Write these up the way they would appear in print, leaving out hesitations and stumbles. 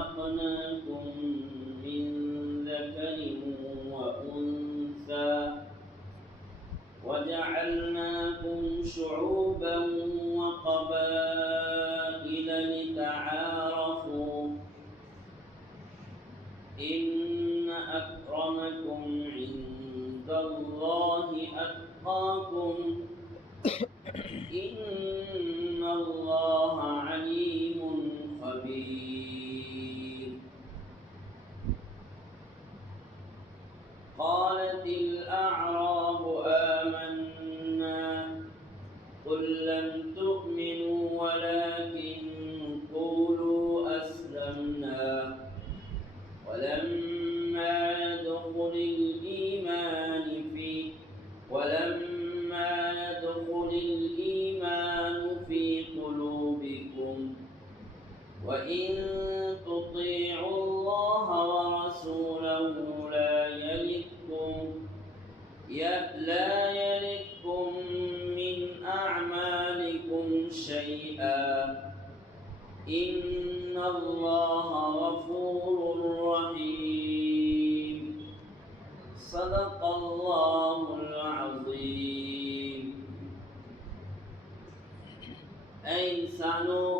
خلقناكم من ذكر وأنثى وجعلناكم شعوبا وقبائل لتعارفوا إن أكرمكم عند الله أتقاكم إن الله عليم خبير. قالت الأعراب آمنا قل لم تؤمنوا ولكن قولوا أسلمنا ولما يدخل الإيمان في قلوبكم وإن تطيعوا الله ورسوله لا يلدكم من أعمالكم شيئا إن الله غفور رحيم. صدق اللہ العظیم. اے انسانوں،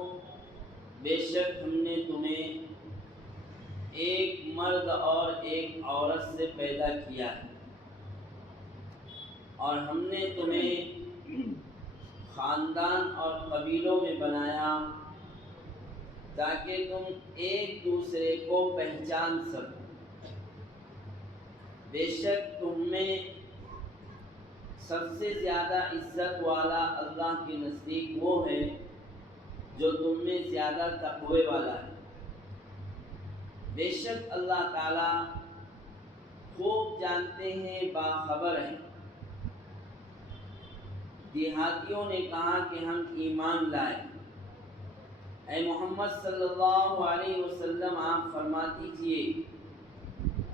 بے شک ہم نے تمہیں ایک مرد اور ایک عورت سے پیدا کیا ہے، اور ہم نے تمہیں خاندان اور قبیلوں میں بنایا تاکہ تم ایک دوسرے کو پہچان سکو. بے شک تم میں سب سے زیادہ عزت والا اللہ کے نزدیک وہ ہے جو تم میں زیادہ تقوی والا ہے. بے شک اللہ تعالیٰ خوب جانتے ہیں، باخبر ہیں. دیہاتیوں نے کہا کہ ہم ایمان لائے. اے محمد صلی اللہ علیہ وسلم، آپ فرما دیجئے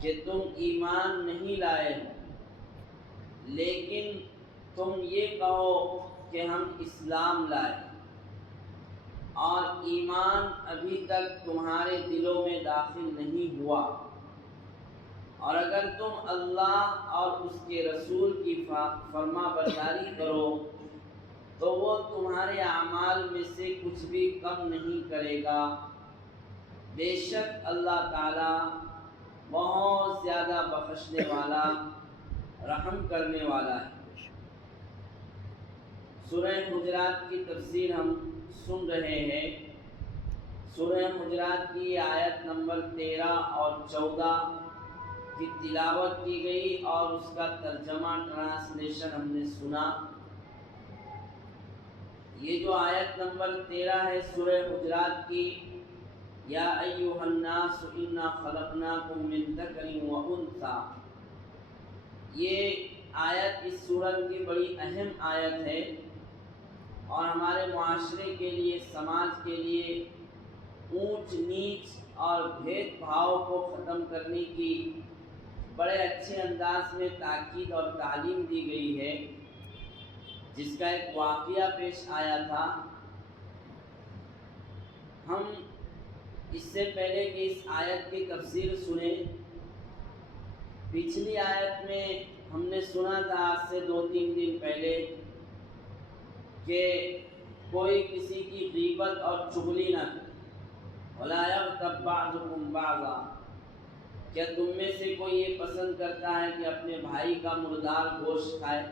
کہ تم ایمان نہیں لائے ہو، لیکن تم یہ کہو کہ ہم اسلام لائے، اور ایمان ابھی تک تمہارے دلوں میں داخل نہیں ہوا. اور اگر تم اللہ اور اس کے رسول کی فرما برداری کرو تو وہ تمہارے اعمال میں سے کچھ بھی کم نہیں کرے گا. بے شک اللہ تعالیٰ بہت زیادہ بخشنے والا، رحم کرنے والا ہے. سورہ حجرات کی تفسیر ہم سن رہے ہیں. سورہ حجرات کی آیت نمبر 13 اور 14 کی تلاوت کی گئی اور اس کا ترجمہ ٹرانسلیشن ہم نے سنا. یہ جو آیت نمبر 13 ہے سورہ حجرات کی، یا ایھا الناس انا خلقناکم من ذکر و انثی، یہ آیت اس سورت کی بڑی اہم آیت ہے اور ہمارے معاشرے کے لیے، سماج کے لیے اونچ نیچ اور بھید بھاؤ کو ختم کرنے کی بڑے اچھے انداز میں تاکید اور تعلیم دی گئی ہے، جس کا ایک واقعہ پیش آیا تھا. ہم اس سے پہلے کہ اس آیت کی تفسیر سنیں، پچھلی آیت میں ہم نے سنا تھا آج سے 2-3 دن پہلے کہ کوئی کسی کی غیبت اور چغلی نہ کرے. وَلَا يَغْتَبْ بَعْضُكُمْ بَعْضًا، کیا تم میں سے کوئی یہ پسند کرتا ہے کہ اپنے بھائی کا مردار گوشت کھائے؟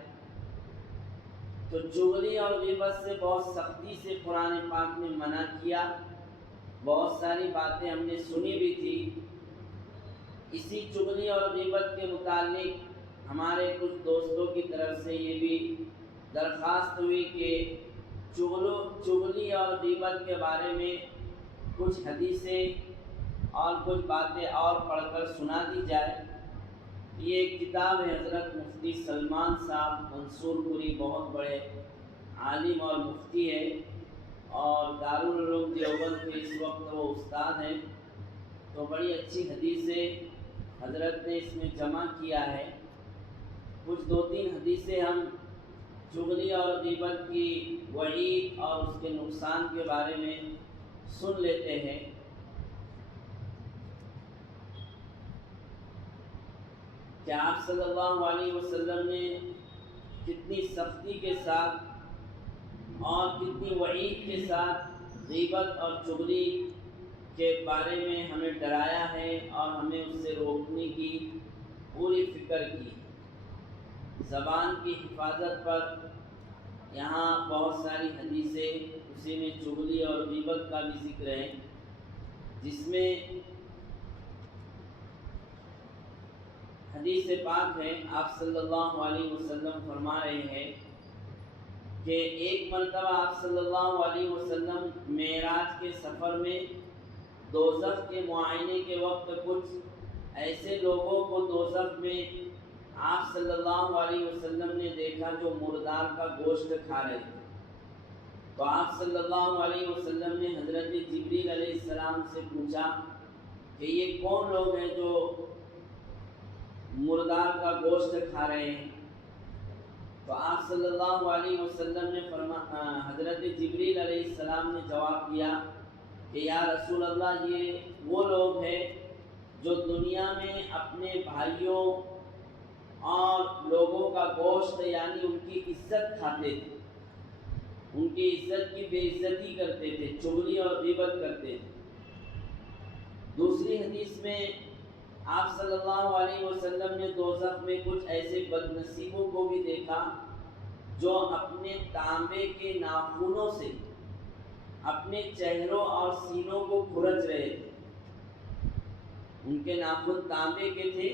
تو چغلی اور غیبت سے بہت سختی سے قرآن پاک نے منع کیا. بہت ساری باتیں ہم نے سنی بھی تھی. اسی چغلی اور غیبت کے متعلق ہمارے کچھ دوستوں کی طرف سے یہ بھی درخواست ہوئی کہ چغلی اور غیبت کے بارے میں کچھ حدیثیں اور کچھ باتیں اور پڑھ کر سنا دی جائے. یہ ایک کتاب ہے، حضرت مفتی سلمان صاحب منصور پوری، بہت بڑے عالم اور مفتی ہے اور دارالعلوم دیوبند کے اس وقت وہ استاد ہیں. تو بڑی اچھی حدیثیں حضرت نے اس میں جمع کیا ہے. کچھ 2-3 حدیثیں ہم چغلی اور غیبت کی وعید اور اس کے نقصان کے بارے میں سن لیتے ہیں. کہ آپ صلی اللہ علیہ وسلم نے کتنی سختی کے ساتھ اور کتنی وعید کے ساتھ غیبت اور چغلی کے بارے میں ہمیں ڈرایا ہے اور ہمیں اس سے روکنے کی پوری فکر کی۔ زبان کی حفاظت پر یہاں بہت ساری حدیثیں، اسی میں چغلی اور غیبت کا بھی ذکر ہے، جس میں حدیث پاک ہے، آپ صلی اللہ علیہ وسلم فرما رہے ہیں کہ ایک مرتبہ آپ صلی اللہ علیہ وسلم معراج کے سفر میں دوزخ کے معائنے کے وقت کچھ ایسے لوگوں کو دوزخ میں آپ صلی اللہ علیہ وسلم نے دیکھا جو مردار کا گوشت کھا رہے تھے۔ تو آپ صلی اللہ علیہ وسلم نے حضرت جبریل علیہ السلام سے پوچھا کہ یہ کون لوگ ہیں جو مردار کا گوشت کھا رہے ہیں؟ تو آپ صلی اللہ علیہ وسلم نے حضرت جبریل علیہ السلام نے جواب دیا کہ یا رسول اللہ، یہ وہ لوگ ہیں جو دنیا میں اپنے بھائیوں اور لوگوں کا گوشت یعنی ان کی عزت کھاتے تھے، ان کی عزت کی بے عزتی کرتے تھے، چغلی اور غیبت کرتے تھے۔ دوسری حدیث میں آپ صلی اللہ علیہ وسلم نے دوزخ میں کچھ ایسے بد نصیبوں کو بھی دیکھا جو اپنے تانبے کے ناخنوں سے اپنے چہروں اور سینوں کو کھرچ رہے تھے۔ ان کے ناخن تانبے کے تھے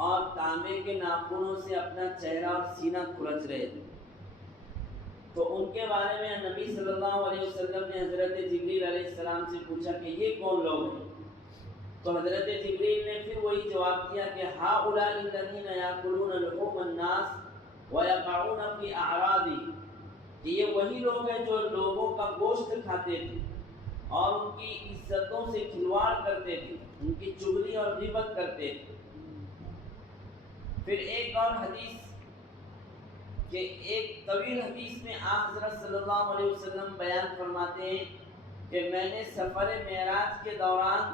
اور تانبے کے ناخنوں سے اپنا چہرہ اور سینہ کھرچ رہے تھے۔ تو ان کے بارے میں نبی صلی اللہ علیہ وسلم نے حضرت جبریل علیہ السلام سے پوچھا کہ یہ کون لوگ ہیں؟ تو حضرت جبریل نے پھر وہی جواب دیا کہ ہؤلاء الذین یاکلون لحوم الناس ویقعون فی اعراضہم، کہ یہ وہی لوگ ہیں جو لوگوں کا گوشت کھاتے تھے اور ان کی عزتوں سے کھلواڑ کرتے تھے، ان کی چغلی اور غیبت کرتے تھے۔ پھر ایک اور حدیث کہ ایک طویل حدیث میں آپ حضرت صلی اللہ علیہ وسلم بیان فرماتے ہیں کہ میں نے سفر معراج کے دوران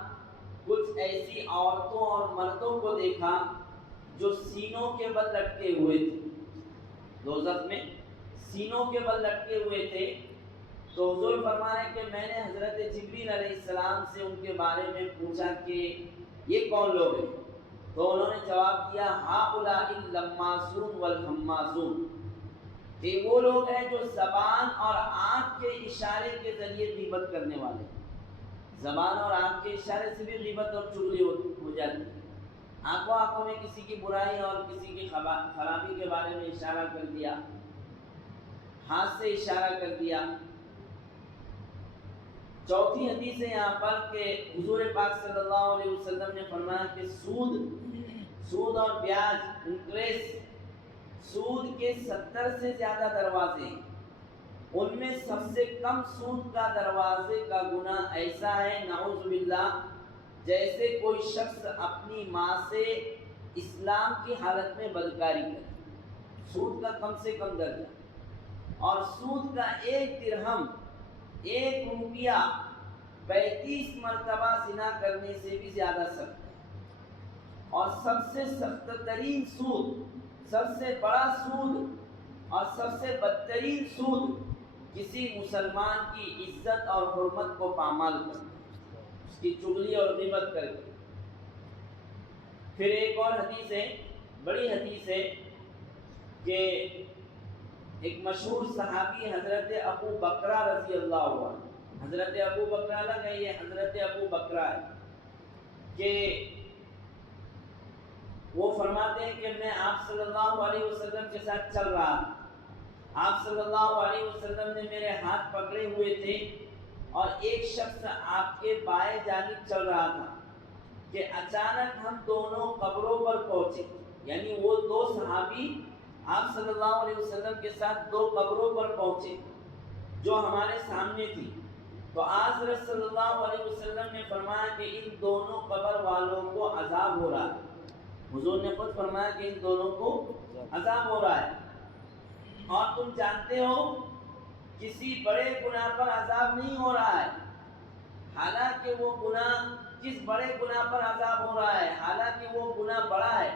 کچھ ایسی عورتوں اور مردوں کو دیکھا جو سینوں کے بل لٹکے ہوئے تھے، دوزخ میں سینوں کے بل لٹکے ہوئے تھے۔ تو حضور فرما رہے ہیں کہ میں نے حضرت جبریل علیہ السلام سے ان کے بارے میں پوچھا کہ یہ کون لوگ ہیں؟ تو انہوں نے جواب دیا ہؤلاء اللماسون والہماسون، کہ وہ لوگ ہیں جو زبان اور آنکھ کے اشارے کے ذریعے غیبت کرنے والے ہیں۔ زبان اور آنکھ کے اشارے سے بھی غیبت اور چغلی ہو جاتی ہے۔ آنکھوں میں کسی کی برائی اور کسی کی خرابی کے بارے میں اشارہ کر دیا، ہاتھ سے اشارہ کر دیا۔ چوتھی حدیث ہے یہاں پر کہ حضور پاک صلی اللہ علیہ وسلم نے فرمایا کہ سود اور بیاج، انٹریسٹ، سود کے 70 سے زیادہ دروازے ہیں، ان میں سب سے کم سود کا دروازے کا گناہ ایسا ہے نعوذ باللہ جیسے کوئی شخص اپنی ماں سے اسلام کی حالت میں بدکاری کرے، سود کا کم سے کم درجہ۔ اور سود کا 1 درہم، 1 روپیہ 35 مرتبہ زنا کرنے سے بھی زیادہ سخت ہے۔ اور سب سے سخت ترین سود، سب سے بڑا سود اور سب سے بدترین سود کسی مسلمان کی عزت اور حرمت کو پامال کرنا، اس کی چغلی اور غیبت کر کے۔ پھر ایک اور حدیث ہے، بڑی حدیث ہے کہ ایک مشہور صحابی حضرت ابو بکرہ رضی اللہ عنہ، حضرت ابو بکرہ الگ ہے، یہ حضرت ابو بکرہ ہے، کہ وہ فرماتے ہیں کہ میں آپ صلی اللہ علیہ وسلم کے ساتھ چل رہا تھا، آپ صلی اللہ علیہ وسلم نے میرے ہاتھ پکڑے ہوئے تھے اور ایک شخص آپ کے بائیں جانب چل رہا تھا کہ اچانک ہم دونوں قبروں پر پہنچے، یعنی وہ 2 صحابی آپ صلی اللہ علیہ وسلم کے ساتھ 2 قبروں پر پہنچے جو ہمارے سامنے تھی۔ تو حضرت صلی اللہ علیہ وسلم نے فرمایا کہ ان دونوں قبر والوں کو عذاب ہو رہا ہے، حضور نے خود فرمایا کہ ان دونوں کو عذاب ہو رہا ہے۔ اور تم جانتے ہو کسی بڑے گناہ پر عذاب نہیں ہو رہا ہے، حالانکہ وہ گناہ، کس بڑے گناہ پر عذاب ہو رہا ہے حالانکہ وہ گناہ بڑا ہے،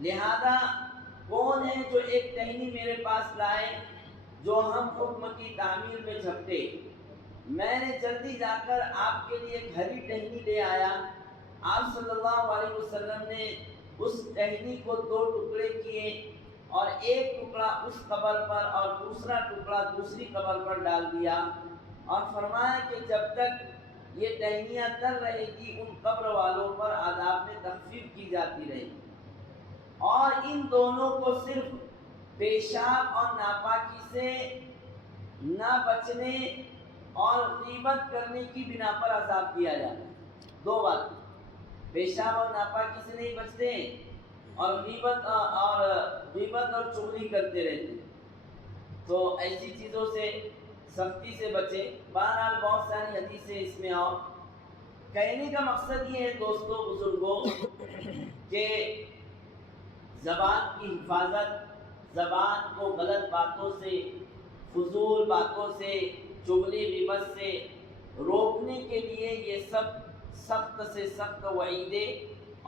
لہذا کون ہے جو ایک ٹہنی میرے پاس لائے جو ہم حکم کی تعمیر میں جھپٹے؟ میں نے جلدی جا کر آپ کے لیے ایک ہری ٹہنی لے آیا۔ آپ صلی اللہ علیہ وسلم نے اس ٹہنی کو 2 ٹکڑے کیے اور ایک ٹکڑا اس قبر پر اور دوسرا ٹکڑا دوسری قبر پر ڈال دیا، اور فرمایا کہ جب تک یہ ٹہنیاں تر رہے گی ان قبر والوں پر عذاب میں تخفیف کی جاتی رہے گی، اور ان دونوں کو صرف پیشاب اور ناپاکی سے نہ بچنے اور غیبت کرنے کی بنا پر عذاب دیا جاتا ہے۔ 2 بات، پیشاب اور ناپاکی سے نہیں بچتے اور غیبت اور چغلی کرتے رہتے ہیں، تو ایسی چیزوں سے سختی سے بچے۔ بہرحال بہت ساری حدیثیں اس میں، اور کہنے کا مقصد یہ ہے دوستوں بزرگوں کہ زبان کی حفاظت، زبان کو غلط باتوں سے، فضول باتوں سے، چغلی غیبت سے روکنے کے لیے یہ سب سخت سے سخت وعیدیں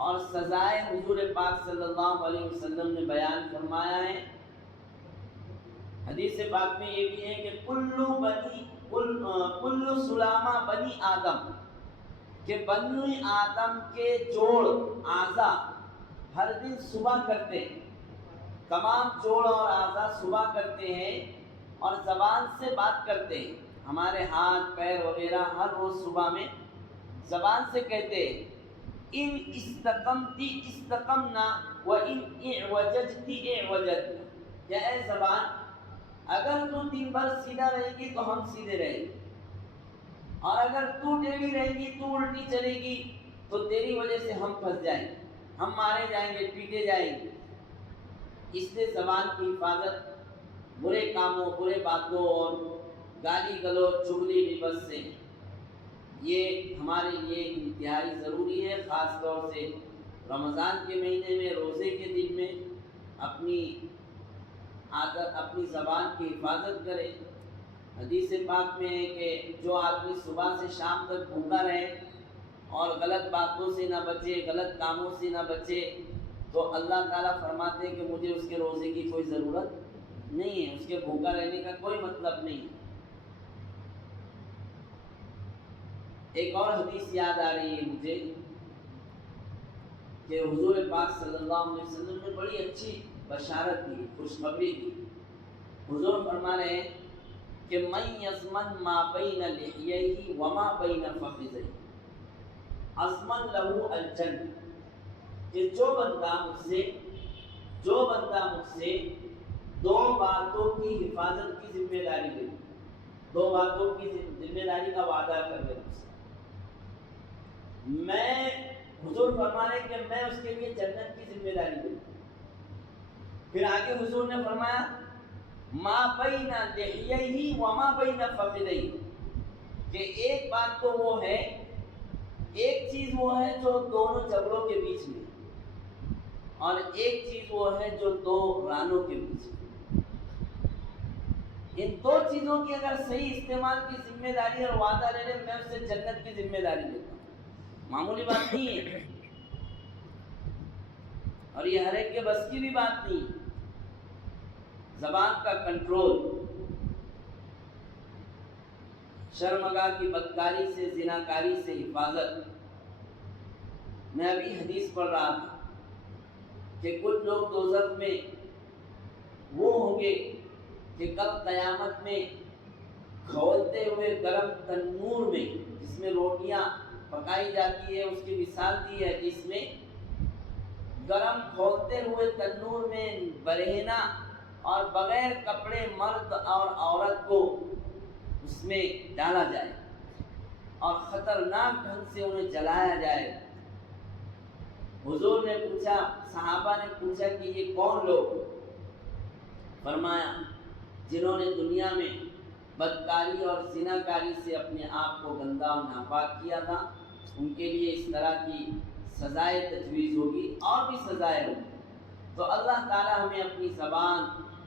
اور سزائے حضور پاک صلی اللہ علیہ وسلم نے بیان فرمایا ہے۔ حدیث پاک میں یہ بھی ہے کہ کل سلامہ بنی آدم، کہ بنی آدم کے جوڑ اعضا ہر دن صبح کرتے ہیں، تمام جوڑ اور اعضا صبح کرتے ہیں اور زبان سے بات کرتے ہیں۔ ہمارے ہاتھ پیر وغیرہ ہر روز صبح میں زبان سے کہتے ہیں ان استقمتی استقمنا و ان اعوججتی اعوججنا، کہ اے زبان اگر تو دن بھر سیدھا رہے گی تو ہم سیدھے رہیں گے، اور اگر تو ٹیڑھی رہے گی، تو الٹی چلے گی تو تیری وجہ سے ہم پھنس جائیں گے، ہم مارے جائیں گے، پیٹے جائیں گے۔ اس لیے زبان کی حفاظت برے کاموں، برے باتوں اور گالی گلوچ، چغلی غیبت سے، یہ ہمارے لیے انتہائی ضروری ہے۔ خاص طور سے رمضان کے مہینے میں، روزے کے دن میں اپنی زبان کی حفاظت کرے۔ حدیث پاک میں ہے کہ جو آدمی صبح سے شام تک بھوکا رہے اور غلط باتوں سے نہ بچے، غلط کاموں سے نہ بچے، تو اللہ تعالیٰ فرماتے ہیں کہ مجھے اس کے روزے کی کوئی ضرورت نہیں ہے، اس کے بھوکا رہنے کا کوئی مطلب نہیں ہے۔ ایک اور حدیث یاد آ رہی ہے مجھے کہ حضور پاک صلی اللہ علیہ وسلم نے بڑی اچھی بشارت دی، خوشخبری دی۔ حضور فرما رہے ہیں کہ من یضمن ما بین لحییہ وما بین فخذیہ اضمن لہ الجنہ، کہ جو بندہ مجھ سے 2 باتوں کی حفاظت کی ذمہ داری لے، 2 باتوں کی ذمہ داری کا وعدہ کر لے مجھ سے، میں حضور فرما رہے کہ میں اس کے لیے جنت کی ذمہ داری دوں۔ پھر آگے حضور نے فرمایا ما بین لحییہ وما بین فخذیہ، کہ ایک بات تو وہ ہے، ایک چیز وہ ہے جو دونوں جبڑوں کے بیچ میں، اور ایک چیز وہ ہے جو 2 رانوں کے بیچ میں۔ ان 2 چیزوں کی اگر صحیح استعمال کی ذمہ داری اور وعدہ لے لے، میں اس سے جنت کی ذمہ داری لیتا ہوں، معمولی بات نہیں ہے، اور یہ ہر ایک کے بس کی بھی بات نہیں۔ زبان کا کنٹرول، شرمگاہ کی بدکاری سے، زناکاری سے حفاظت۔ میں ابھی حدیث پڑھ رہا تھا کہ کچھ لوگ دوزخ میں وہ ہوں گے کہ کل قیامت میں کھولتے ہوئے گرم تنور میں، جس میں روٹیاں پکائی جاتی ہے، اس کی مثال دی ہے جس میں گرم کھولتے ہوئے تنور میں برہنہ اور بغیر کپڑے مرد اور عورت کو اس میں ڈالا جائے اور خطرناک ڈھنگ سے انہیں جلایا جائے۔ حضور نے پوچھا، صحابہ نے پوچھا کہ یہ کون لوگ؟ فرمایا جنہوں نے دنیا میں بدکاری اور زناکاری سے اپنے آپ کو گندا اور ناپاک کیا تھا، ان کے لیے اس طرح کی سزائے تجویز ہوگی، اور بھی سزائے ہوگی۔ تو اللہ تعالیٰ ہمیں اپنی زبان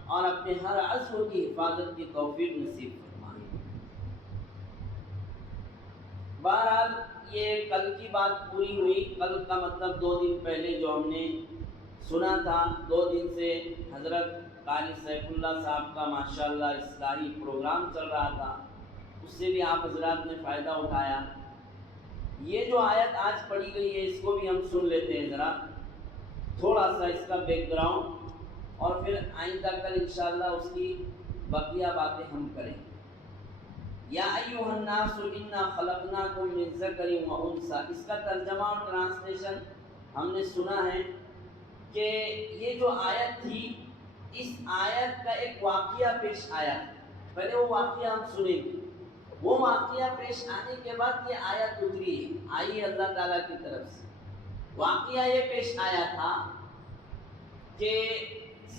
اور اپنے ہر عضو کی حفاظت کی توفیق نصیب فرمائے۔ بہرحال یہ کل کی بات پوری ہوئی۔ کل کا مطلب 2 دن پہلے جو ہم نے سنا تھا 2 دن سے حضرت قاری سیف اللہ صاحب کا ماشاءاللہ اصلاحی پروگرام چل رہا تھا، اس سے بھی آپ حضرات نے فائدہ اٹھایا۔ یہ جو آیت آج پڑھی گئی ہے اس کو بھی ہم سن لیتے ہیں ذرا، تھوڑا سا اس کا بیک گراؤنڈ، اور پھر آئندہ کل انشاءاللہ اس کی بقیہ باتیں ہم کریں۔ یا ایھا الناس انا خلقناکم من ذکر و انثی، اس کا ترجمہ اور ٹرانسلیشن ہم نے سنا ہے کہ یہ جو آیت تھی، اس آیت کا ایک واقعہ پیش آیا، پہلے وہ واقعہ ہم سنیں گے، وہ واقعہ پیش آنے کے بعد یہ آیت اتری آئی اللہ تعالیٰ کی طرف سے۔ واقعہ یہ پیش آیا تھا کہ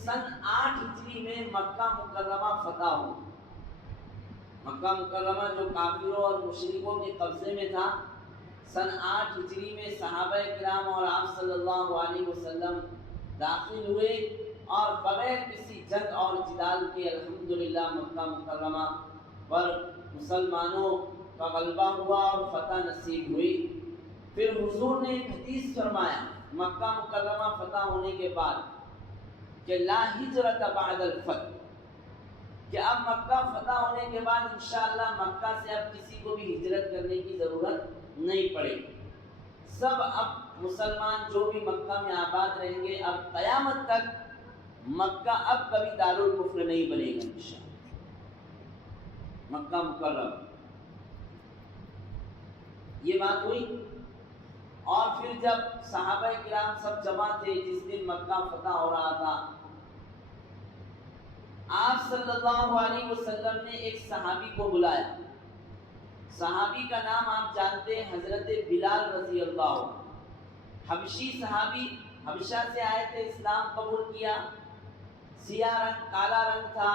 سن 8 ہجری میں مکہ مکرمہ فتح ہوا۔ مکہ مکرمہ جو کافروں اور مشرکوں کے قبضے میں تھا، سن 8 ہجری میں صحابہ کرام اور آپ صلی اللہ علیہ وسلم داخل ہوئے، اور بغیر کسی جنگ اور جدال کے الحمدللہ مکہ مکرمہ پر مسلمانوں کا غلبہ ہوا اور فتح نصیب ہوئی۔ پھر حضور نے ایک حدیث فرمایا مکہ مکرمہ فتح ہونے کے بعد کہ لا ہجرت بعد الفتح، کہ اب مکہ فتح ہونے کے بعد انشاءاللہ مکہ سے اب کسی کو بھی ہجرت کرنے کی ضرورت نہیں پڑے گی، سب اب مسلمان جو بھی مکہ میں آباد رہیں گے، اب قیامت تک مکہ اب کبھی دارالکفر نہیں بنے گا انشاءاللہ۔ مکہ مکرمہ یہ بات ہوئی، اور پھر جب صحابہ کرام سب جمع تھے جس دن مکہ فتح ہو رہا تھا، آپ صلی اللہ علیہ وسلم نے ایک صحابی کو بلایا۔ صحابی کا نام آپ جانتے ہیں حضرت بلال رضی اللہ عنہ، حبشی صحابی، حبشہ سے آئے تھے، اسلام قبول کیا، سیاہ رنگ کالا رنگ تھا،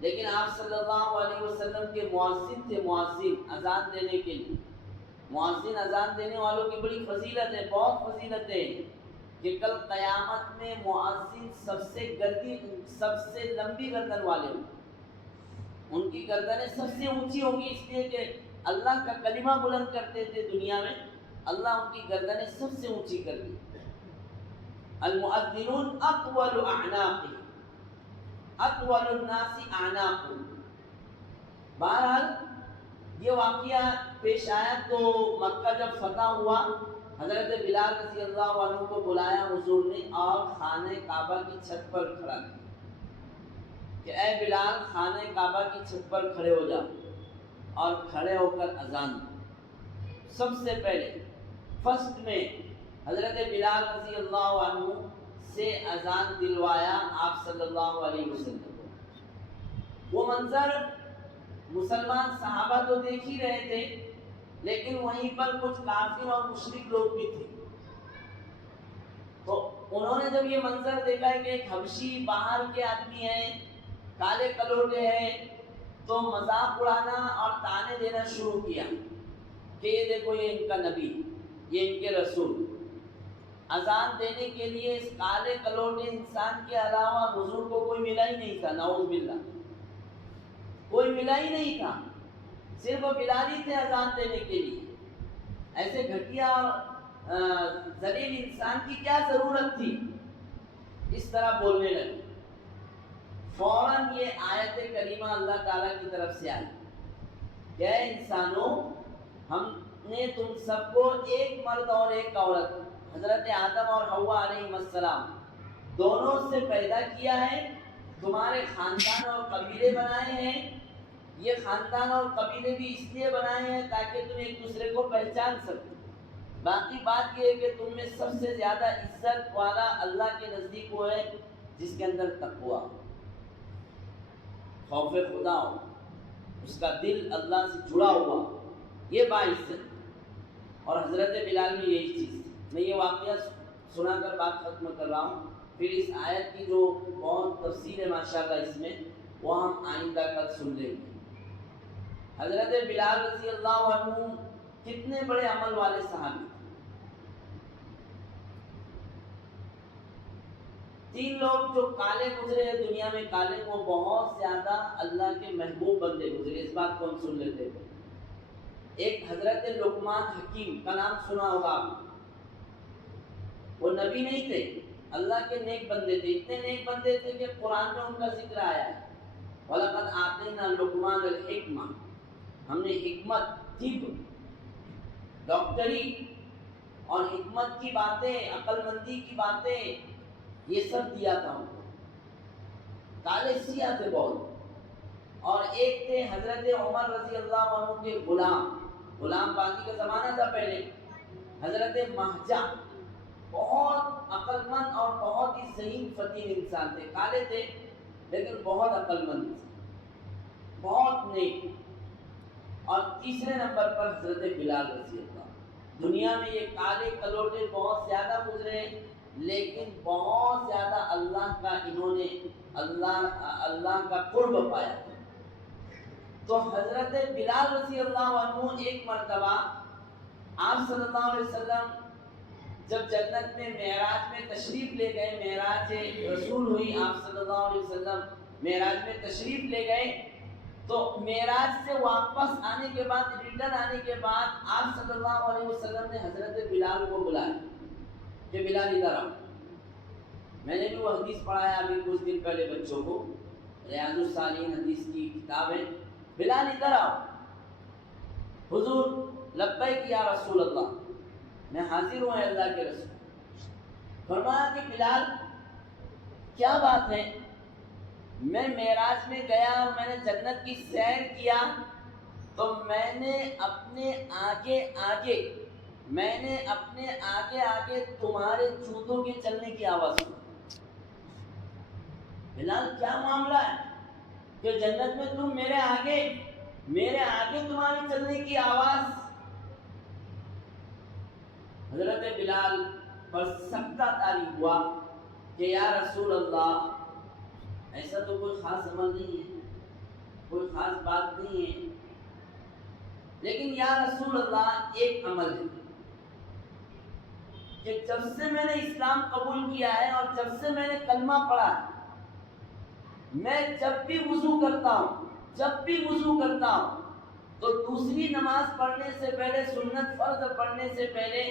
لیکن آپ صلی اللہ علیہ وسلم کے مؤذن تھے، مؤذن اذان دینے کے لیے۔ مؤذن اذان دینے والوں کی بڑی فضیلت ہے، بہت فضیلت ہے، کہ کل قیامت میں مؤذن سب سے لمبی گردن والے ہوں، ان کی گردنیں سب سے اونچی ہوں گی، اس لیے کہ اللہ کا کلمہ بلند کرتے تھے دنیا میں، اللہ ان کی گردنیں سب سے اونچی کر دی۔ المؤذنون اطول اعناق، اطول الناس اعناق۔ بہرحال یہ واقعہ پیش آیا، تو مکہ جب فتح ہوا، حضرت بلال رضی اللہ عنہ کو بلایا حضور نے اور خانہ کعبہ کی چھت پر کھڑا کیا کہ اے بلال خانہ کعبہ کی چھت پر کھڑے ہو جا، اور کھڑے ہو کر اذان دو۔ سب سے پہلے فرسٹ میں حضرت بلال رضی اللہ عنہ سے اذان دلوایا آپ صلی اللہ علیہ وسلم کو۔ وہ منظر مسلمان صحابہ تو دیکھ ہی رہے تھے، لیکن وہیں پر کچھ کافر اور مشرک لوگ بھی تھے، تو انہوں نے جب یہ منظر دیکھا کہ ایک حبشی باہر کے آدمی ہیں، کالے کلوٹے ہیں، تو مذاق اڑانا اور طعنے دینا شروع کیا کہ یہ دیکھو یہ ان کا نبی، یہ ان کے رسول۔ اذان دینے کے لیے اس کالے کلوٹے انسان کے علاوہ حضور کو کوئی ملا ہی نہیں تھا، نعوذ باللہ، کوئی ملا ہی نہیں تھا، صرف بلال ہی تھے اذان دینے کے لیے۔ ایسے گھٹیا اور ذلیل انسان کی کیا ضرورت تھی اس طرح بولنے لگے۔ فوراً یہ آیت کریمہ اللہ تعالیٰ کی طرف سے آئی کہ اے انسانوں، ہم نے تم سب کو ایک مرد اور ایک عورت، حضرت آدم اور حوا علیہ السلام دونوں سے پیدا کیا ہے، تمہارے خاندان اور قبیلے بنائے ہیں۔ یہ خاندان اور قبیلے بھی اس لیے بنائے ہیں تاکہ تم ایک دوسرے کو پہچان سکو۔ باقی بات یہ ہے کہ تم میں سب سے زیادہ عزت والا اللہ کے نزدیک وہ ہے جس کے اندر تقویٰ ہو، خوف خدا ہو، اس کا دل اللہ سے جڑا ہوا، یہ باعزت۔ اور حضرت بلال میں یہی چیز تھی۔ میں یہ واقعہ سنا کر بات ختم کر رہا ہوں، پھر اس آیت کی جو بہت تفصیل ہے ماشاءاللہ اس میں، وہ ہم آئندہ کل سن لیں گے۔ حضرت بلال رضی اللہ عنہ کتنے بڑے عمل والے صحابی، 3 لوگ جو کالے گزرے ہیں دنیا میں، کالے، وہ بہت زیادہ اللہ کے محبوب بندے گزرے، اس بات کو ہم سن لیتے ہیں۔ ایک حضرت لقمان حکیم کا نام سنا ہوگا آپ، وہ نبی نہیں تھے اللہ کے نیک بندے تھے، اتنے نیک بندے تھے کہ قرآن میں ان کا ذکر آیا ہے وَلَقَدْ آتَيْنَا لُقْمَانَ الْحِکْمَةَ، ہم نے حکمت، طب، ڈاکٹری اور حکمت کی باتیں، عقل مندی کی باتیں، یہ سب دیا تھا ان کو. کالے سیاہ تھے بہت. اور ایک تھے حضرت عمر رضی اللہ عنہ کے غلام بازی کا زمانہ تھا پہلے، حضرت مہجہ، بہت عقل مند اور بہت ہی ذہین فطین انسان تھے، کالے تھے لیکن بہت عقل مند تھے، بہت نیک. اور تیسرے نمبر پر حضرت بلال رضی اللہ. دنیا میں یہ کالے کلوٹے بہت زیادہ گزرے لیکن بہت زیادہ اللہ کا انہوں نے اللہ کا قرب پایا. تو حضرت بلال رضی اللہ عنہ ایک مرتبہ آپ صلی اللہ علیہ وسلم جب جنت میں معراج میں تشریف لے گئے، معراج رسول ہوئی، آپ صلی اللہ علیہ وسلم معراج میں تشریف لے گئے، تو معراج سے واپس آنے کے بعد، ریٹرن آنے کے بعد آپ صلی اللہ علیہ وسلم نے حضرت بلال کو بلایا کہ بلال ادھر آؤ. میں نے بھی وہ حدیث پڑھایا ابھی کچھ دن پہلے بچوں کو، ریاض الصالحین حدیث کی کتاب ہے. بلال ادھر آؤ. حضور لبیک یا رسول اللہ، میں حاضر ہوں اللہ کے رسول. فرمایا کہ بلال کیا بات ہے؟ میں معراج میں گیا اور میں نے جنت کی سیر کیا تو میں نے اپنے آگے تمہارے جوتوں کے چلنے کی آواز سنی. بلال کیا معاملہ ہے کہ جنت میں تم میرے آگے تمہارے چلنے کی آواز؟ حضرت بلال پر سکتہ طاری ہوا کہ یا رسول اللہ، ایسا تو کوئی خاص عمل نہیں ہے، کوئی خاص بات نہیں ہے، لیکن یا رسول اللہ ایک عمل ہے کہ جب سے میں نے اسلام قبول کیا ہے اور جب سے میں نے کلمہ پڑھا ہے، میں جب بھی وضو کرتا ہوں تو دوسری نماز پڑھنے سے پہلے، سنت فرض پڑھنے سے پہلے،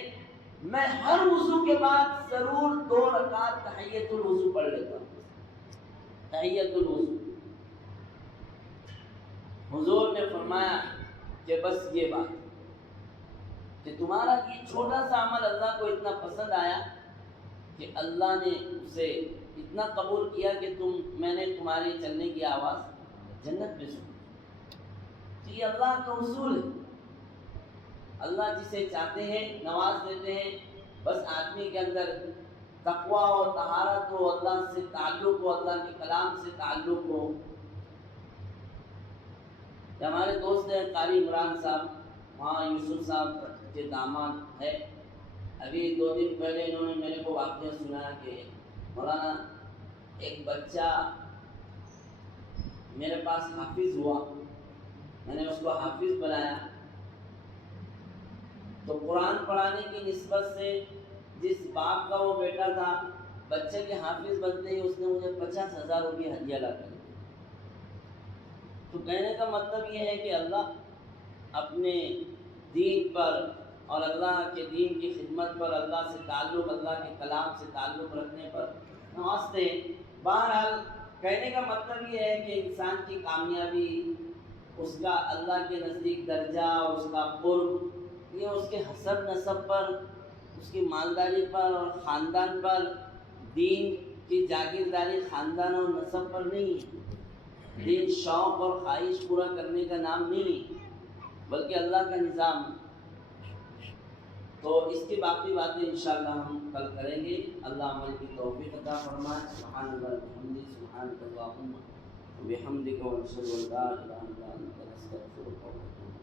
میں ہر وضو کے بعد ضرور 2 رکعت تحیۃ الوضو پڑھ لیتا ہوں. تحیۃ الوضو. حضور نے فرمایا کہ بس یہ بات کہ تمہارا یہ چھوٹا سا عمل اللہ کو اتنا پسند آیا کہ اللہ نے اسے اتنا قبول کیا کہ میں نے تمہاری چلنے کی آواز جنت میں سنی. تو یہ اللہ کا اصول ہے. اللہ جسے چاہتے ہیں نواز دیتے ہیں. بس آدمی کے اندر تقویٰ و طہارت ہو، اللہ سے تعلق ہو، اللہ کے کلام سے تعلق ہو. ہمارے دوست ہیں قاری عمران صاحب، وہاں یوسف صاحب کے داماد ہے. ابھی 2 دن پہلے انہوں نے میرے کو واقعہ سنایا کہ مولانا ایک بچہ میرے پاس حافظ ہوا، میں نے اس کو حافظ بنایا تو قرآن پڑھانے کی نسبت سے جس باپ کا وہ بیٹا تھا، بچے کے حافظ بنتے ہی اس نے مجھے 50,000 روپے ہدیہ لا کر دیا. تو کہنے کا مطلب یہ ہے کہ اللہ اپنے دین پر اور اللہ کے دین کی خدمت پر، اللہ سے تعلق، اللہ کے کلام سے تعلق رکھنے پر نوازتے ہیں. بہرحال کہنے کا مطلب یہ ہے کہ انسان کی کامیابی، اس کا اللہ کے نزدیک درجہ، اس کا قرب، یہ اس کے حسب نسب پر، اس کی مالداری پر اور خاندان پر، دین کی جاگیرداری خاندان اور نسب پر نہیں ہے. دین شوق اور خواہش پورا کرنے کا نام نہیں ہے بلکہ اللہ کا نظام ہے. تو اس کی باقی باتیں انشاءاللہ ہم کل کریں گے. اللہ عمل کی توفیق عطا فرمائے. سبحان اللہ وبحمدہ، سبحانک اللہم وبحمدک، ونشہد ان لا الہ الا انت، نستغفرک ونتوب الیک.